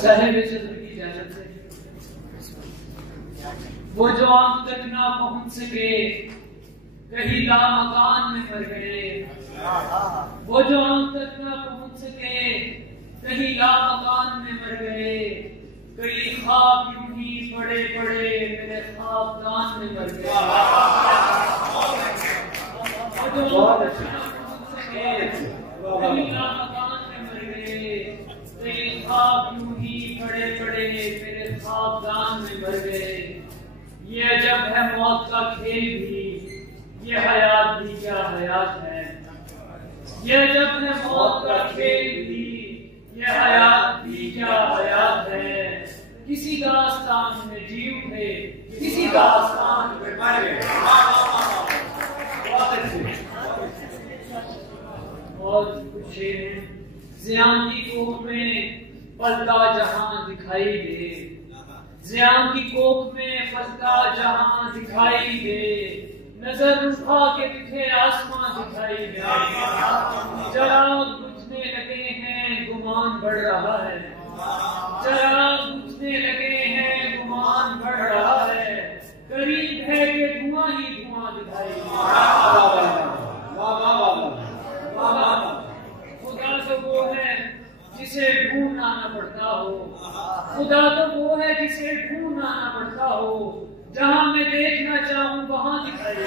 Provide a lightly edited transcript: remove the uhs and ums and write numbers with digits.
साहिब सदर की इजाजत से वो जो आम तक ना पहुंच सके कहीं लामकान में मर गए, वो जो आम तक ना पहुंच सके कहीं लामकान में मर गए, कई ख्वाब यूं ही बड़े बड़े मेरे ख्वाबदान में मर गए। बहुत अच्छा। कहीं लामकान में मर गए, कई ख्वाब यूं ही बड़े बड़े मेरे ख्वाबदान में मर गए। ये अजब है मौत का खेल भी, ये हयात भी क्या हयात है। ये अजब है मौत का खेल भी, ये हयात भी क्या हयात है। किसी दास्तान में जी उठे, किसी दास्तान में मर गए। और कुछ ज़ियान की कोख में फलता जहां दिखाई दे, ज़ियान की कोख में फलता जहां दिखाई दे, नजर उठा के दिखे आसमां दिखाई दे। चिराग बुझने लगे हैं गुमान बढ़ रहा है, चिराग बुझने लगे हैं गुमान बढ़ रहा है, करीब है कि धुआं ही धुआं दिखाई दे। खुदा तो वो है जिसे ढूंढना न पड़ता हो, खुदा तो वो है जिसे ढूंढना न पड़ता हो, जहां मैं देखना चाहूं वहां दिखाई दे।